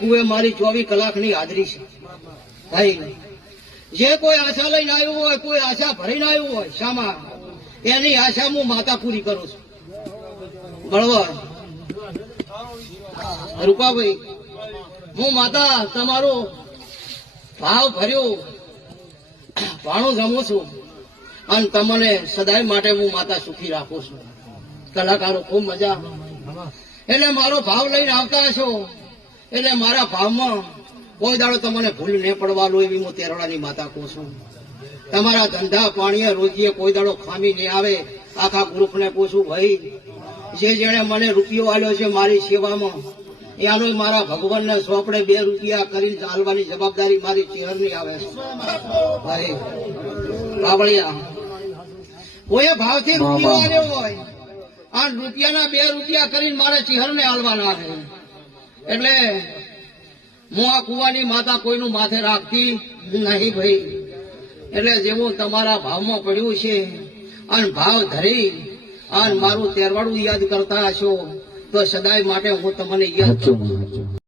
કુએ મારી 24 કલાકની હાજરી છે ભાઈ. જે કોઈ આશા લઈને આવ્યું હોય, કોઈ આશા ભરીને આવ્યું હોય શામાં, એની આશા હું માતા પૂરી કરું છું. બરોબર રૂપાભાઈ, હું માતા તમારો ભાવ ભર્યો ભાણું જમું છું અને તમને સદાય માટે હું માતા સુખી રાખું છું. કલાકારો ખૂબ મજા. એટલે મારો ભાવ લઈને આવતા હશો એટલે મારા ભાવમાં કોઈ દાડો તમને ભૂલ નહીં પડવાનું એવી હું તેરવાડાની માતા કહું છું. તમારા ધંધા પાણીએ રોજીએ કોઈ દાડો ખામી નહીં આવે. આખા ગ્રુપને પૂછું ભાઈ, જે જેણે મને રૂપિયો આલ્યો છે મારી સેવામાં, એનો મારા ભગવાનને સોંપડે 2 રૂપિયા કરીને ચાલવાની જવાબદારી મારી ચહેરની આવે છે ભાઈ. બાવળિયા કોઈ ભાવથી રૂપિયો આલ્યો હોય આ રૂપિયાના 2 રૂપિયા કરીને મારે ચહેરને આલવાના છે. એટલે હું આ કુવાની માતા કોઈનું માથે રાખતી નહીં ભાઈ. એટલે જેવું તમારા ભાવમાં પડ્યું છે અને ભાવ ધરી અને મારું તેરવાડું યાદ કરતા હશો તો સદાય માટે હું તમને યાદ કરું.